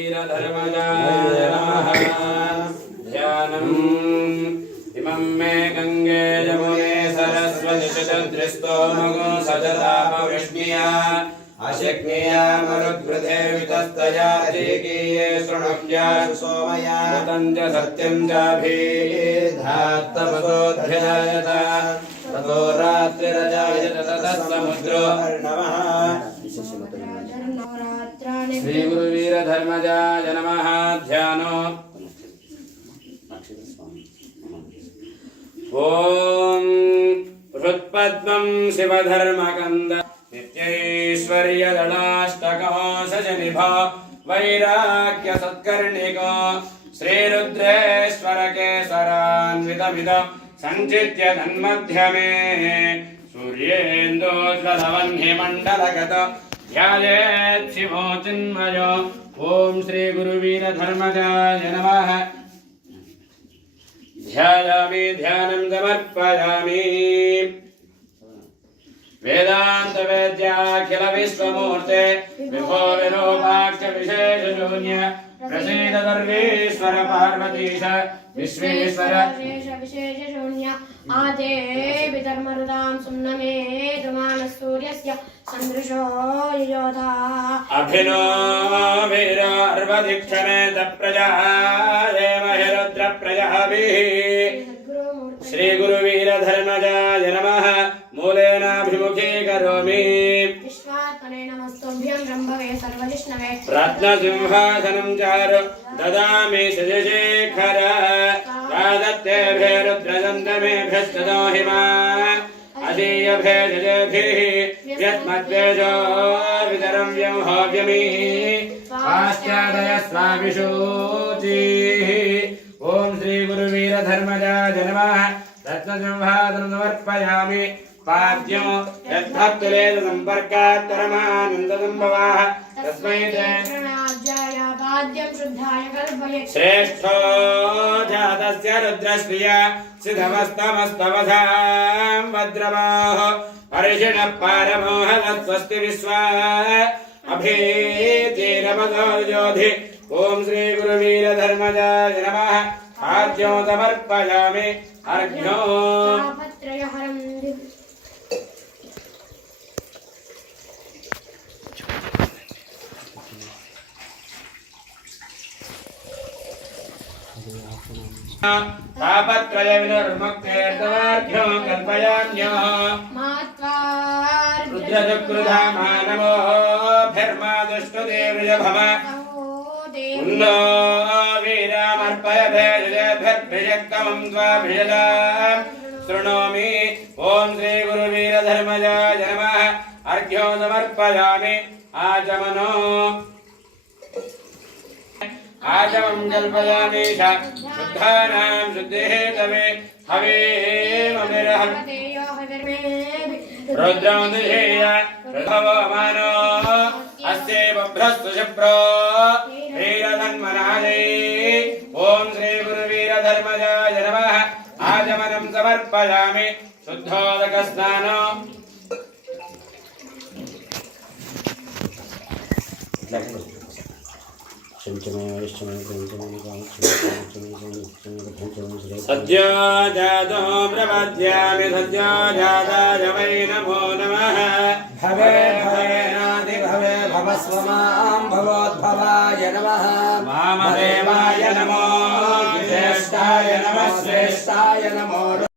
वीरधर्मजाय नमः। ध्यानम् इमं मे गंगे यमुने सरस्वति शतद्रिस्तोमगो सजतापविष्णिया अशक्निया मरुद्वृधे वितस्तया ऋगीये शृणुव्या सोमया ऋतं च सत्यं चाभिधात्तमसोऽध्ययत ततो रात्रिरजायत ततः समुद्रो नमः। श्री गुरुवीर धर्मजाय नमः। ध्यानो ओम हृत्पद्मं शिवधर्मकन्द नित्यैश्वर्यदलाष्टको सजनिभो वैराग्य सत्कर्णिको श्रीरुद्रेश्वर केसरान्वितमिद संचित्य तन्मध्यमे सूर्येन्दोज्वलवह्निमण्डलगत ध्यायेत् शिवो चिन्मयो। ओम श्री गुरुवीर धर्मजाय नमः। ध्यायामि ध्यानं समर्पयामि। वेदांत वेद्याखिल विश्वमूर्ते विभो विरूपाक्ष विशेष शून्य प्रसीद सर्वेश्वर पार्वतीश विश्वेश्वर विशेष शून्य आदे विधर्मरुदां सुम्नमे दुमान सूर्यस्य सन्दृशो योधा अभिनो वीरार्वधिक्षमेत प्रजाये महिरुद्र प्रजाभिः। श्री गुरुवीर धर्मजाय नमः। मूलेनाभिमुखी करोमि विश्वात्मने नमस्तुभ्यं ब्रह्मवे सर्वविष्णवे रत्नसिंहासनं चारु ददामि शशिशेखर रादत्तेभिरुद्रजन्तमेभ्यस्ततो हिमा अधीयभेजजेभिः यत्मद्वेजो वितरं व्यंहोव्यमिः पाश्चादय स्वाभिषूचिः। ओम श्री गुरुवीर धर्मजाय नमः। रत्नसिंहासनं समर्पयामि। पाद्यो यद्भक्तुलेन संपर्कात् परमानन्दसम्भवः तस्मै पाद्यं शुद्धाय कल्पये श्रेष्ठो जातस्य रुद्रश्रिया सिद्धमस्तमस्तवधां भद्रवाः हर्षिणः पारमोहदस्वस्ति विश्वा अभीतिरमतो योधि। ओम श्री गुरुवीर धर्मजाय नमः। पाद्यो समर्पयामि। अर्घ्यो तापत्रय विनिर्मुक्तेर्दवार्घ्यो कल्पयाम्यो रुद्रचक्रुधा मानवो भिर्मादुष्टुदेवृजभव उन्नो वीरामर्पय भेजभ्यर्भिजक्तमं त्वाभिजलां शृणोमि। ओम श्री गुरुवीर धर्मजाय नमः। अर्घ्यो समर्पयामि। आचमनो आचमं कल्पयामि शुद्धानां शुद्धिहेतवे हवेममिरहं रुद्रं दिधेय प्रभवमानो अस्ये बभ्रस्तु शुभ्रो वीरधन्मनादे। ओम श्री गुरुवीर धर्मजाय नमः। आचमनं समर्पयामि। शुद्धोदकस्नानो सद्यो जातो प्रपद्यामि सद्यो जाताय वै नमो नमः। भवे भवेनादि भवे भवस्व मां भवोद्भवाय नमः। वामदेवाय नमो ज्येष्ठाय नमः श्रेष्ठाय नमो।